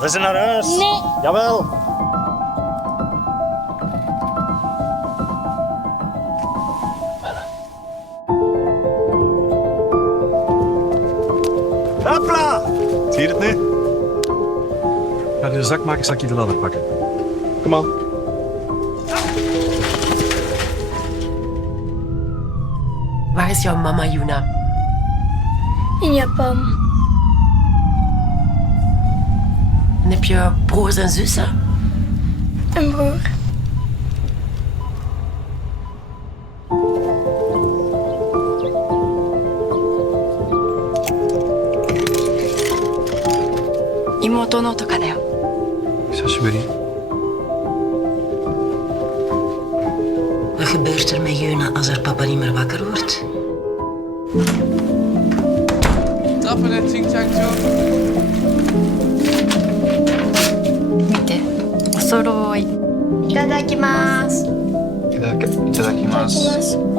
We zijn naar huis. Nee. Jawel. Hopla! Zie je het nu? Ga je de zak maken, zal ik je de ladder pakken. Kom aan. Waar is jouw mama, Yuna? In Japan. En heb je broers en zussen? Een broer. Wat gebeurt er met Yuna als haar papa niet meer wakker wordt? Trappen het ching-chang-cho. 見て、お揃い。いただきます。いただきます。